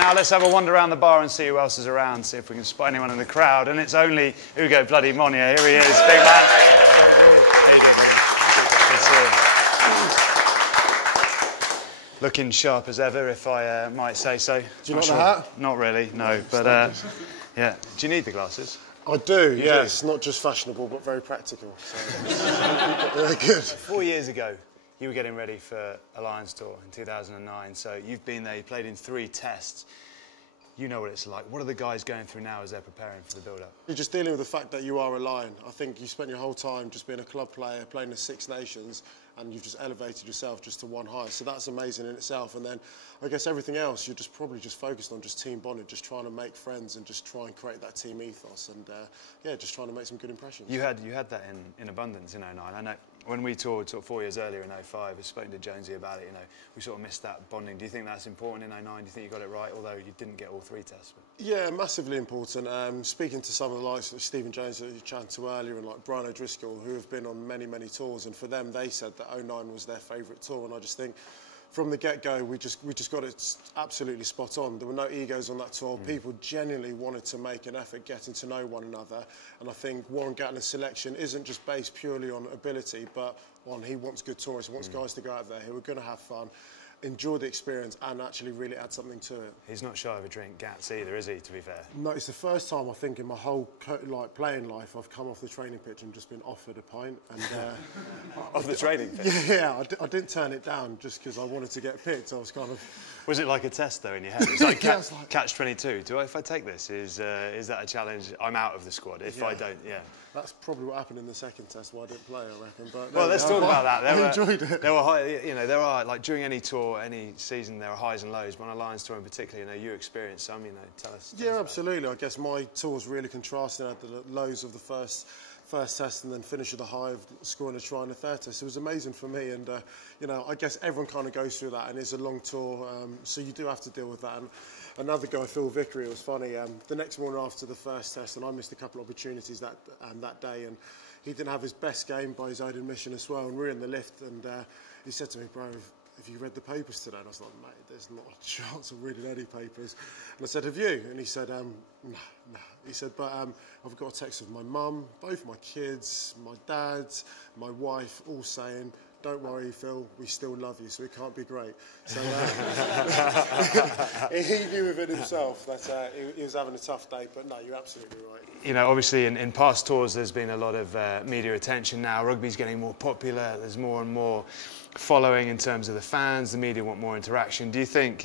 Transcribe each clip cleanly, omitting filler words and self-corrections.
now, let's have a wander around the bar and see who else is around, see if we can spot anyone in the crowd. And it's only Ugo bloody Monye. Here he is, big man. Good to see you. Looking sharp as ever, if I might say so. Do you like the hat? Not really, no. But yeah. Do you need the glasses? I do, yes. Not just fashionable, but very practical. So they're good. 4 years ago, you were getting ready for a Lions tour in 2009. So you've been there, you played in 3 tests. You know what it's like. What are the guys going through now as they're preparing for the build-up? You're just dealing with the fact that you are a Lion. I think you spent your whole time just being a club player, playing the 6 Nations, and you've just elevated yourself just to one high. So that's amazing in itself. And then I guess everything else, you're just probably just focused on just team bonding, just trying to make friends and just try and create that team ethos. And yeah, just trying to make some good impressions. You had that in abundance in 09. I know when we toured sort of 4 years earlier in 05, I spoke to Jonesy about it, you know, we sort of missed that bonding. Do you think that's important in 09? Do you think you got it right, although you didn't get all 3 tests? Yeah, massively important. Speaking to some of the likes of Stephen Jones that you chatted to earlier and like Brian O'Driscoll, who have been on many, many tours, and for them, they said that 09 was their favourite tour, and I just think from the get-go, we just got it absolutely spot on. There were no egos on that tour. People genuinely wanted to make an effort getting to know one another. And I think Warren Gatland's selection isn't just based purely on ability, but on he wants good tourists, he wants guys to go out there who are going to have fun, enjoy the experience and actually really add something to it. He's not shy of a drink, Gats, either, is he, to be fair? No, it's the first time I think in my whole playing life I've come off the training pitch and just been offered a pint. And off the training pitch? Yeah, I didn't turn it down just because I wanted to get picked. I was kind of... Was it like a test, though, in your head? It's like catch-22. If I take this, is that a challenge? I'm out of the squad. If I don't, yeah. That's probably what happened in the second test, why I didn't play, I reckon. But well, let's talk about that. I enjoyed it. There were high, you know, there are, like, during any tour, any season, there are highs and lows. But on a Lions tour in particular, you know, you experienced some, you know, tell us. Yeah, absolutely. I guess my tour's really contrasting. I had the lows of the first test and then finish with the high of scoring a try in the third test. It was amazing for me, and you know, I guess everyone kind of goes through that, and it's a long tour, so you do have to deal with that. And another guy, Phil Vickery, it was funny. The next morning after the first test, and I missed a couple of opportunities that day, and he didn't have his best game by his own admission as well. And we were in the lift, and he said to me, "Bro, have you read the papers today?" And I was like, "Mate, there's not a chance of reading any papers." And I said, "Have you?" And he said, "No." He said, "But I've got a text of my mum, both my kids, my dad, my wife, all saying, 'Don't worry, Phil, we still love you, so it can't be great.'" So he knew within himself that he was having a tough day, but no, you're absolutely right. You know, obviously in past tours there's been a lot of media attention now. Rugby's getting more popular, there's more and more following in terms of the fans, the media want more interaction. Do you think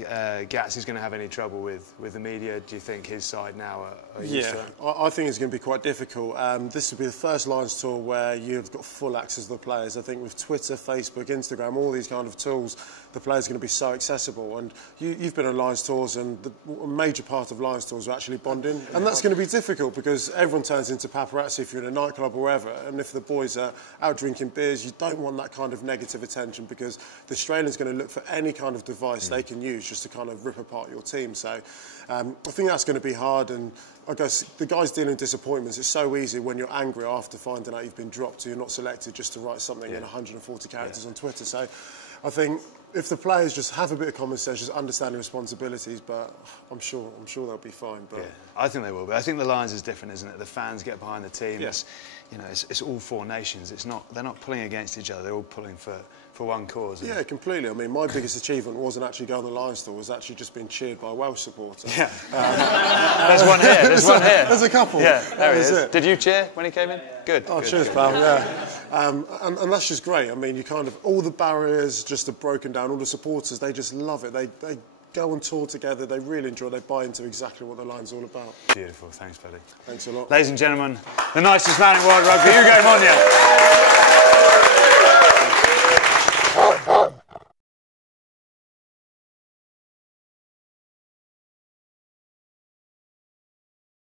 Gats is going to have any trouble with the media? Do you think his side now are used to that? I think it's going to be quite difficult. This will be the first Lions tour where you've got full access to the players. I think with Twitter, Facebook, Instagram, all these kind of tools, the players are going to be so accessible. And you've been on Lions tours, and a major part of Lions tours are actually bonding. And that's going to be difficult because everyone turns into paparazzi if you're in a nightclub or wherever. And if the boys are out drinking beers, you don't want that kind of negative attention, because the Australians are going to look for any kind of device they can use just to kind of rip apart your team. So I think that's going to be hard, and I guess the guys dealing with disappointments, it's so easy when you're angry after finding out you've been dropped or you're not selected just to write something in 140 characters on Twitter. So I think if the players just have a bit of common sense, just understand their responsibilities, but I'm sure they'll be fine. But yeah, I think they will. But I think the Lions is different, isn't it? The fans get behind the team. Yeah. You know, it's all 4 nations. They're not pulling against each other. They're all pulling for one cause. Yeah, completely. I mean, my biggest achievement wasn't actually going on the Lions tour. It was actually just being cheered by a Welsh supporter. Yeah. There's one here. There's one here. There's a couple. Yeah, there he is. Did you cheer when he came in? Good. Oh, good, cheers, good. pal. Yeah. And that's just great. I mean, you kind of all the barriers just are broken down. All the supporters, they just love it. They go on tour together. They really enjoy it. They buy into exactly what the Lions all about. Beautiful. Thanks, buddy. Thanks a lot. Ladies and gentlemen, the nicest man in world rugby, Ugo Monye.